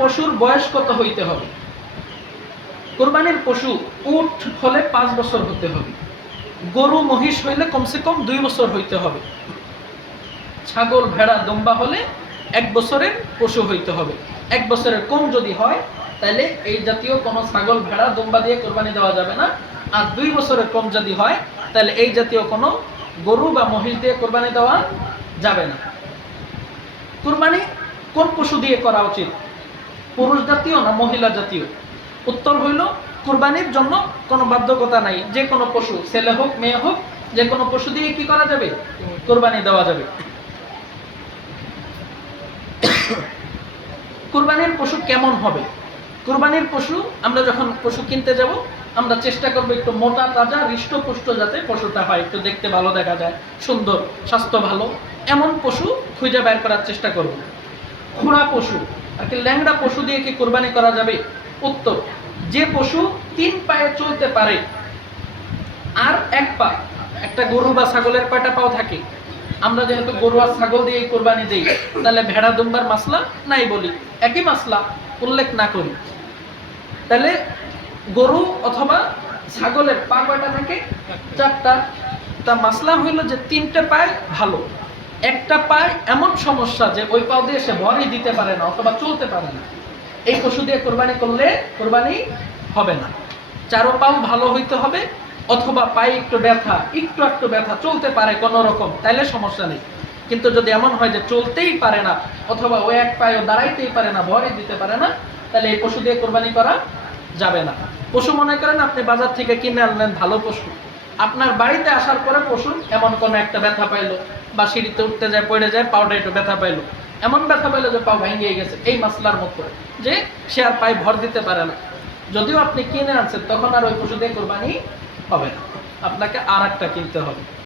পশুর বয়স কত হইতে হবে? কোরবানির পশু উট হলে 5 বছর হতে হবে, গরু মহিষ হইলে কমসে কম 2 বছর হইতে হবে, ছাগল ভেড়া দুম্বা হলে 1 বছরের পশু হইতে হবে। 1 বছরের কম যদি হয় তাহলে এই জাতীয় কোনো ছাগল ভেড়া দুম্বা দিয়ে কোরবানি দেওয়া যাবে না। আর 2 বছরের কম যদি হয় তাহলে এই জাতীয় কোনো গরু বা মহিষ দিয়ে কোরবানি দেওয়া যাবে না। কোরবানি কোন পশু দিয়ে করা উচিত? পুরুষ জাতীয় না মহিলা জাতীয়? উত্তর হইল কোরবানির জন্য কোনো বাধ্যকতা নাই, যে কোনো পশু, ছেলে হোক মেয়ে হোক, যে কোনো পশু দিয়ে কি করা যাবে? কোরবানি দেওয়া যাবে। কোরবানির পশু কেমন হবে? কোরবানির পশু আমরা যখন পশু কিনতে যাব আমরা চেষ্টা করব একটু মোটা তাজা হৃষ্টপুষ্ট যাতে পশুটা হয়, একটু দেখতে ভালো দেখা যায়, সুন্দর, স্বাস্থ্য ভালো, এমন পশু খুঁজে বের করার চেষ্টা করব। খোঁড়া পশু আর কি ল্যাংড়া পশু দিয়ে কি কোরবানি করা যাবে? উত্তর, যে পশু 3 পায়ে চলতে পারে আর 1 পা, একটা গরু বা ছাগলের কয়টা পাও থাকে? আমরা যেহেতু গরু আর ছাগল দিয়ে কোরবানি দেই তাহলে ভেড়া দুম্বার মাসলা নাই বলি, একই মাসলা উল্লেখ না করি। তাহলে গরু অথবা ছাগলের পা কয়টা থাকে? 4টা। তা মাসলা হইল যে 3টে পায় ভালো, 1টা পায় এমন সমস্যা যে ওই পাও দিয়ে সে ভরই দিতে পারে না অথবা চলতে পারে না, এই পশু দিয়ে কোরবানি করলে কোরবানি হবে না। 4 পাও ভালো হইতে হবে অথবা পায়ে একটু ব্যথা, চলতে পারে কোনো রকম, তাইলে সমস্যা নেই। কিন্তু যদি এমন হয় যে চলতেই পারে না অথবা ওই 1 পায়েও দাঁড়াইতেই পারে না, ভরই দিতে পারে না, তাহলে এই পশু দিয়ে কোরবানি করা যাবে না। পশু মনে করেন আপনি বাজার থেকে কিনে আনলেন ভালো পশু, আপনার বাড়িতে আসার পরে পশু এমন কোনো একটা ব্যথা পাইলো বা সিঁড়িতে উঠতে যায় পড়ে যায় পাউডার একটু ব্যথা পাইলো, এমন ব্যথা পাইলো যে পা ভেঙে গেছে, এই মাসলার মতো যে সে আর পায়ে ভর দিতে পারে না, যদিও আপনি কিনে আনছেন তখন আর ওই পশু দিয়ে কোরবানি হবে না, আপনাকে আর একটা কিনতে হবে।